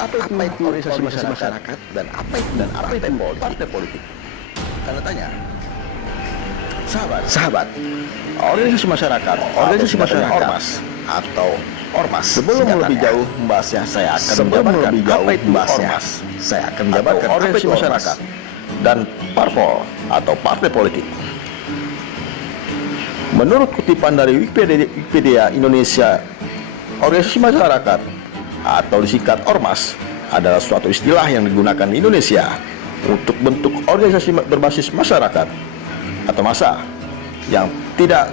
Apa itu organisasi masyarakat dan apa itu partai politik? Tanda tanya. Sahabat, organisasi masyarakat ormas atau ormas. Sebelum lebih jauh membahasnya, saya akan menjabarkan apa itu ormas. Saya akan menjabarkan organisasi masyarakat dan parpol atau partai politik. Menurut kutipan dari Wikipedia Indonesia, organisasi masyarakat atau disingkat ormas adalah suatu istilah yang digunakan di Indonesia untuk bentuk organisasi berbasis masyarakat atau massa yang tidak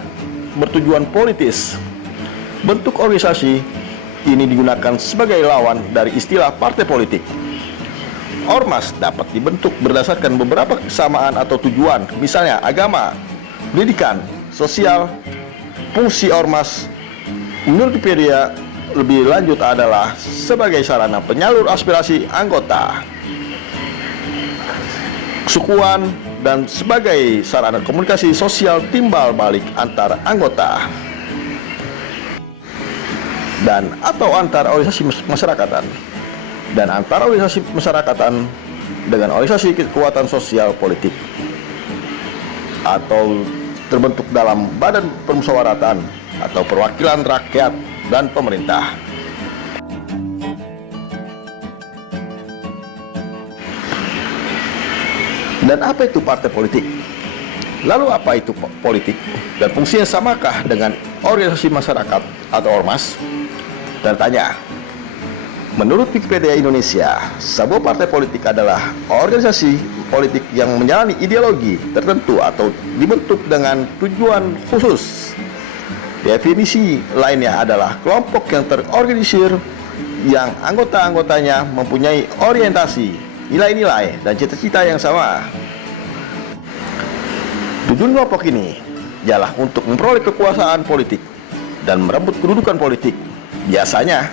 bertujuan politis. Bentuk organisasi ini digunakan sebagai lawan dari istilah partai politik. Ormas dapat dibentuk berdasarkan beberapa kesamaan atau tujuan, misalnya agama, pendidikan, sosial. Fungsi ormas menurut Wikipedia lebih lanjut adalah sebagai sarana penyalur aspirasi anggota, kesukuan, dan sebagai sarana komunikasi sosial timbal balik antar anggota dan atau antar organisasi masyarakatan dan antar organisasi masyarakatan dengan organisasi kekuatan sosial politik atau terbentuk dalam badan permusyawaratan atau perwakilan rakyat dan pemerintah. Dan apa itu partai politik? Lalu apa itu politik? Dan fungsinya samakah dengan organisasi masyarakat atau ormas? Dan tanya. Menurut Wikipedia Indonesia, sebuah partai politik adalah organisasi politik yang menjalani ideologi tertentu atau dibentuk dengan tujuan khusus. Definisi lainnya adalah kelompok yang terorganisir yang anggota-anggotanya mempunyai orientasi, nilai-nilai, dan cita-cita yang sama. Tujuan kelompok ini ialah untuk memperoleh kekuasaan politik dan merebut kedudukan politik, biasanya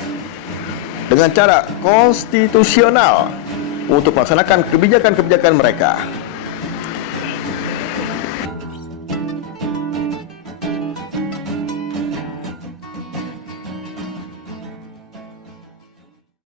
dengan cara konstitusional untuk melaksanakan kebijakan-kebijakan mereka.